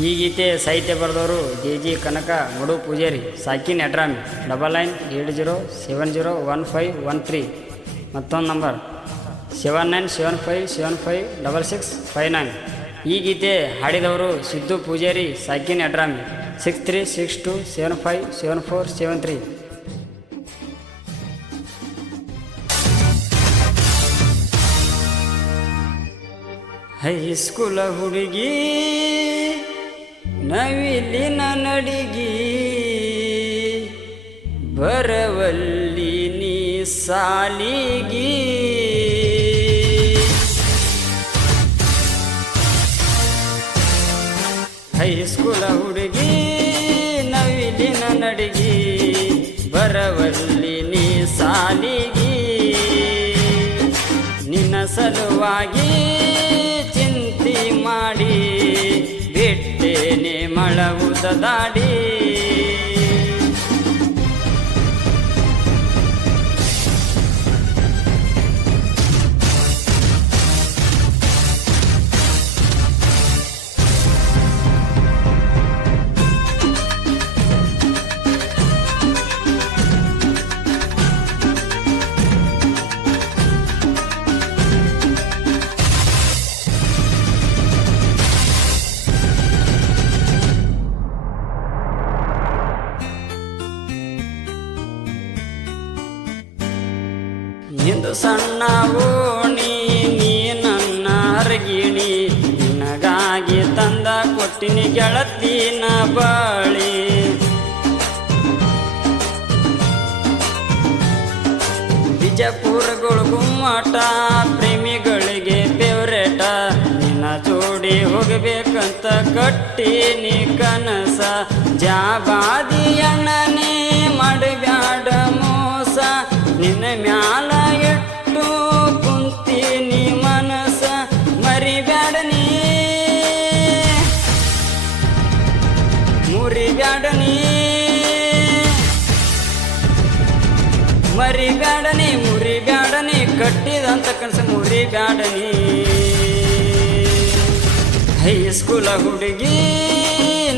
ಈ ಗೀತೆ ಸಾಹಿತ್ಯ ಬರೆದವರು ಜೆ ಕನಕ ಮಡು ಪೂಜಾರಿ ಸಾಕಿನ್ ಎಡ್ರಾಮಿ 9980701513 ಮತ್ತೊಂದು ನಂಬರ್ 7975756659. ಈ ಗೀತೆ ಹಾಡಿದವರು ಸಿದ್ದು ಪೂಜಾರಿ ಸಾಕಿನ್ ಎಡ್ರಾಮಿ 6362757473. ಹೈಸ್ಕೂಲ ಹುಡುಗಿ ನವಿಲಿನ ನಡಿಗಿ ಬರವಲ್ಲಿ ನೀ ಸಾಲಿಗಿ ಹೈಸ್ಕೂಲ ಹುಡುಗಿ ನವಿಲಿನ ನಡಿಗಿ ಬರವಲ್ಲಿ ನೀ ಸಾಲಿಗಿ ನಿನ್ನ ಸಲುವಾಗಿ ಚಿಂತೆ ಮಾಡಿ ಬಿಟ್ಟೇನೆ ಮಳವುದ ದಾಡಿ ಇಂದು ಸಣ್ಣ ಓಣಿ ನೀ ನನ್ನ ಅರಗಿಣಿ ನಿನಗಾಗಿ ತಂದ ಕೊಟ್ಟಿನಿ ಗೆಳತಿನ ಬಾಳಿ ಬಿಜಾಪುರ ಗುಮ್ಮಟ ಪ್ರೇಮಿಗಳಿಗೆ ಫೇವ್ರೇಟ ನಿನ್ನ ಜೋಡಿ ಹೋಗಬೇಕಂತ ಕಟ್ಟಿನಿ ಕನಸ ಜಾಬಾದಿಯಣ್ಣನೇ ಮಾಡಬ್ಯಾಡ ಮೋಸ ನಿನ್ನ ಮ್ಯಾಲ ಎಟ್ಟು ಕುಂತೀನಿ ಮನಸ ಮರಿಬ್ಯಾಡನಿ ಮುರಿಬ್ಯಾಡನಿ ಮರಿಬ್ಯಾಡನಿ ಮುರಿಬ್ಯಾಡನಿ ಕಟ್ಟಿದಂತ ಕನಸ ಮುರಿಬ್ಯಾಡನಿ ಹೈಸ್ಕೂಲ ಹುಡುಗಿ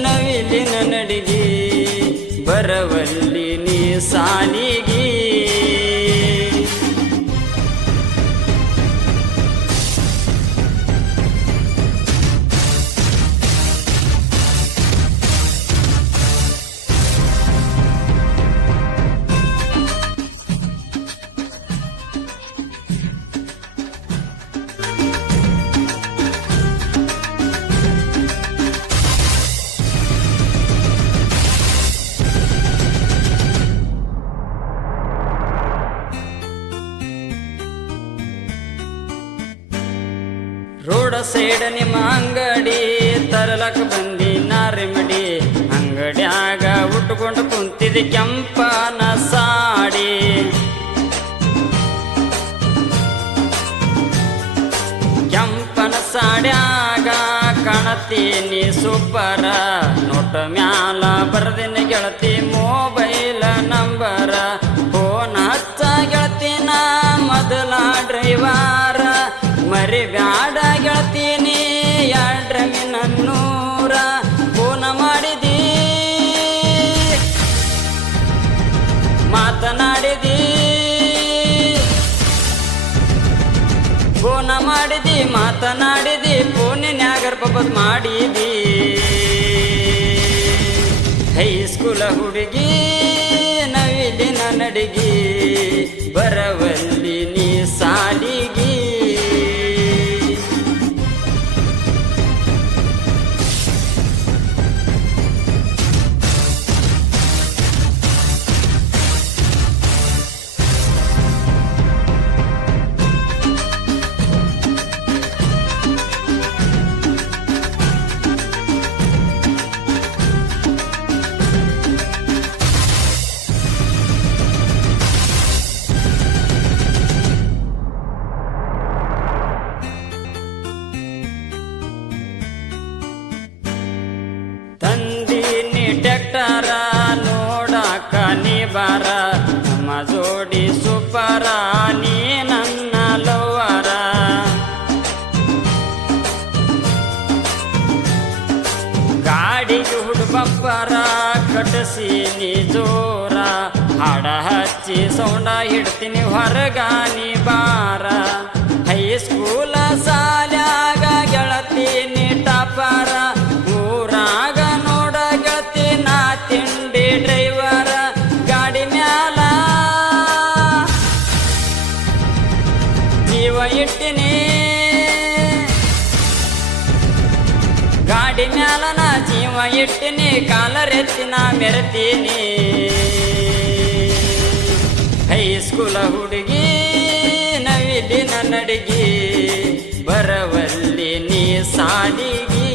ನವಿಲಿನ ನಡಿಗಿ ಬರವಲ್ಲಿ ನೀ ಸಾಲಿಗಿ ರೋಡ ಸೈಡ್ ನಿಮ್ಮ ಅಂಗಡಿ ತರಲಕ ಬಂದಿ ನಾರಿಮಡಿ ಅಂಗಡ್ಯಾಗ ಉಟ್ಕೊಂಡು ಕುಂತಿದ್ದೆ ಕೆಂಪನ ಸಾಡಿ ಕೆಂಪನ ಸಾಡ್ಯಾಗ ಕಾಣತೀನಿ ಸೂಪರ ನೋಟ ಮ್ಯಾಲ ಬರದಿನ ಗೆಳತಿ ಮೊಬೈಲ್ ನಂಬರ ಫೋನ್ ಹಚ್ಚ ಗೆಳತಿನ ಮೊದಲ ಡ್ರೈವರ ಮರಿಬ್ಯಾಡ ಗೆಳತೀನಿ ಎರಡ್ರಮಿ ನನ್ನೂರ ಫೋನ ಮಾಡಿದಿ ಮಾತನಾಡಿದಿ ಫೋನ ಮಾಡಿದಿ ಮಾತನಾಡಿದಿ ಫೋನಿನ್ಯಾಗರ ಪಬದ್ ಮಾಡಿದಿ ಹೈಸ್ಕೂಲ ಹುಡುಗಿ ನವಿಲಿನ ನಡಿಗಿ ಬರವಲ್ಲಿ ನೀ ಸಾಲಿಗಿ ತಂದೀನಿ ಟ್ಯಾಕ್ಟರ ನೋಡಾಕ ನೀ ಬಾರ ನಮ್ಮ ಜೋಡಿ ಸೂಪರ ನೀ ನನ್ನ ಲವರ ಬಪ್ಪರ ಕಟಸೀನಿ ಜೋರ ಹಾಡ ಹಚ್ಚಿ ಸೌಂಡ ಹಿಡ್ತೀನಿ ಹೊರಗಾನಿ ಬಾರ ಹೈಸ್ಕೂಲ ಸಾಲ್ಯಾಗ ಗೆಳತೀನಿ ಟಾಪರ ಊರಾಗ ನೋಡ ಗೆಳತಿ ನಾ ತಿಂಡಿ ಡ್ರೈವರ ಗಾಡಿ ಮ್ಯಾಲ ಜೀವ ಇಟ್ಟಿನಿ ಗಾಡಿ ಮ್ಯಾಲ ನಾ ಜೀವ ಇಟ್ಟಿನಿ ಕಾಲರೆತ್ತಿ ನಾ ಮೆರೆತೀನಿ ಹೈಸ್ಕೂಲ ಹುಡುಗಿ ನವಿಲಿ ನನ್ನಡಿಗಿ ಬರವಲ್ಲಿ ನೀ ಸಾಲಿಗಿ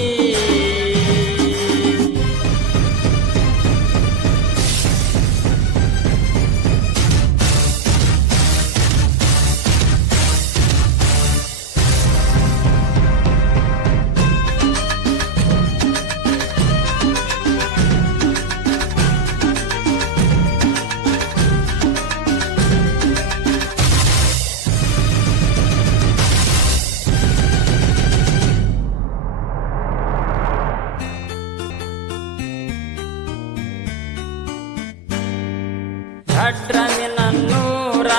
ಭಟ್ರಮಿ ನನ್ನೂರ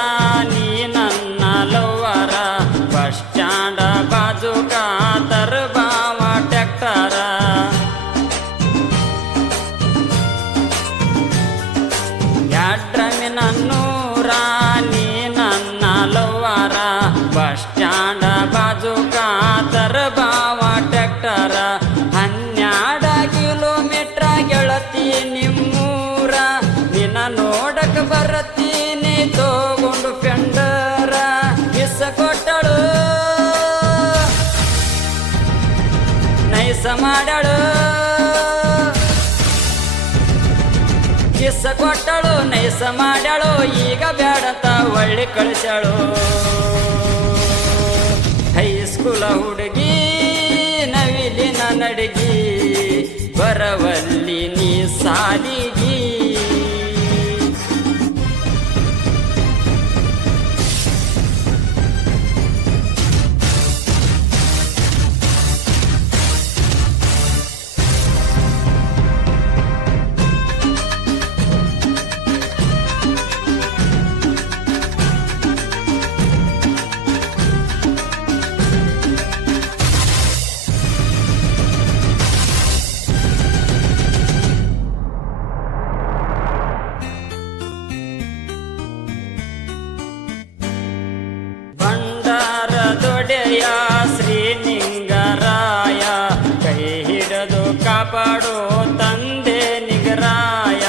ನೀ ನನ್ನ ಲವ್ವರ ಬಸ್ ಸ್ಟ್ಯಾಂಡ ಬಾಜುಕ ತರ್ಬಾವ ಟ್ಯಾಕ್ಟರ ಭಟ್ರಮಿ ನನ್ನೂರ ನೀ ನನ್ನ ಲವ್ವರ ಬಸ್ ಸ್ಟ್ಯಾಂಡ ಬಾಜುಕ ತರ್ಬಾವ ಟ್ಯಾಕ್ಟರ 12 ಕಿಲೋಮೀಟ್ರ ಗೆಳತಿ ನಿಮ್ಮೂರ ನಿನ್ನ ನೋಡಕ ಬರತೀನಿ ತಗೊಂಡು ಫೆಂಡರ ಕಿಸ ಕೊಟ್ಟಳು ನೈಸ ಮಾಡಳು ಕಿಸ ಕೊಟ್ಟಳು ನೈಸ ಮಾಡ್ಯಾಳು ಈಗ ಬ್ಯಾಡತ ಒಳ್ಳೆ ಕಳಿಸ್ಯಾಳು ಹೈಸ್ಕೂಲ ಹುಡುಗಿ ನವಿಲಿ ನನ್ನಡಿಗಿ ಬರವಲ್ಲಿ ನೀ ಸಾಲಿಗಿ ದೊಡೆಯ ಶ್ರೀನಿಂಗರಾಯ ಕೈ ಹಿಡಿದು ಕಾಪಾಡೋ ತಂದೆ ನಿಗರಾಯ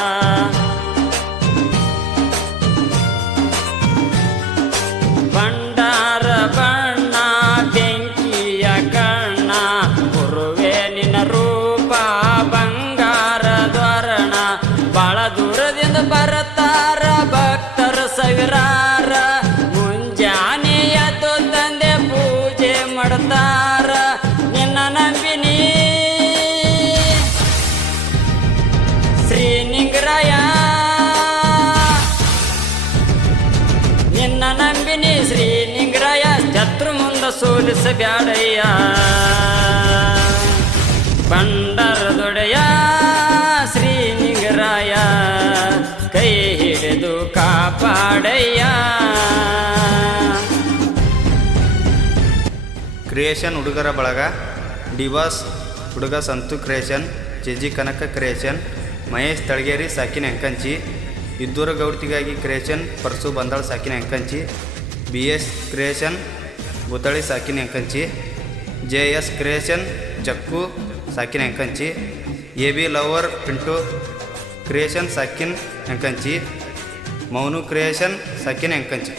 ಬಂಡಾರ ಬಣ್ಣ ಬೆಂಕಿಯ ಕಣ್ಣ ಗುರುವೆ ನಿನ್ನ ರೂಪ ಬಂಗಾರ ದ್ವರ್ಣ ಬಾಳ ದೂರದಿಂದ ಬರತಾರ ಭಕ್ತರ ಸಾವಿರಾರ ಮುಂಜಾನೆ ಎದ್ದು ತಂದೆ ಪೂಜೆ ಮಾಡ್ತಾರ ನಿನ್ನ ನಂಬಿನಿ ಶ್ರೀನಿಂಗರಾಯ ನಿನ್ನ ನಂಬಿನಿ ಶ್ರೀನಿಂಗರಾಯ ಶತ್ರು ಮುಂದ ಸೋಲಿಸಬ್ಯಾಡಯ್ಯ ಬಂಡಾರ ದೊಡೆಯ ಶ್ರೀನಿಂಗರಾಯ ಕೈ ಹಿಡಿದು ಕಾಪಾಡಯ್ಯ ಕ್ರಿಯೇಷನ್ ಹುಡುಗರ ಬಳಗ ಡಿವಾಸ್ ಹುಡುಗ Santu creation JG Kanaka creation Mahesh Talageri ಸಾಕಿನ ಅಂಕಂಚಿ ಇದ್ದೂರ ಗೌಡ್ತಿಗಾಗಿ ಕ್ರಿಯೇಷನ್ ಪರ್ಸು ಬಂದಾಳ ಸಾಕಿನ ಅಂಕಂಚಿ BS ಕ್ರಿಯೇಷನ್ ಬುತಳಿ ಸಾಕಿನ ಅಂಕಂಚಿ JS ಕ್ರಿಯೇಷನ್ ಜಕ್ಕು ಸಾಕಿನ ಅಂಕಂಚಿ AB ಲವರ್ ಪಿಂಟು ಕ್ರಿಯೇಷನ್ ಸಾಕಿನ್ ಅಂಕಂಚಿ ಮೌನು ಕ್ರಿಯೇಷನ್ ಸಾಕಿನ ಅಂಕಂಚಿ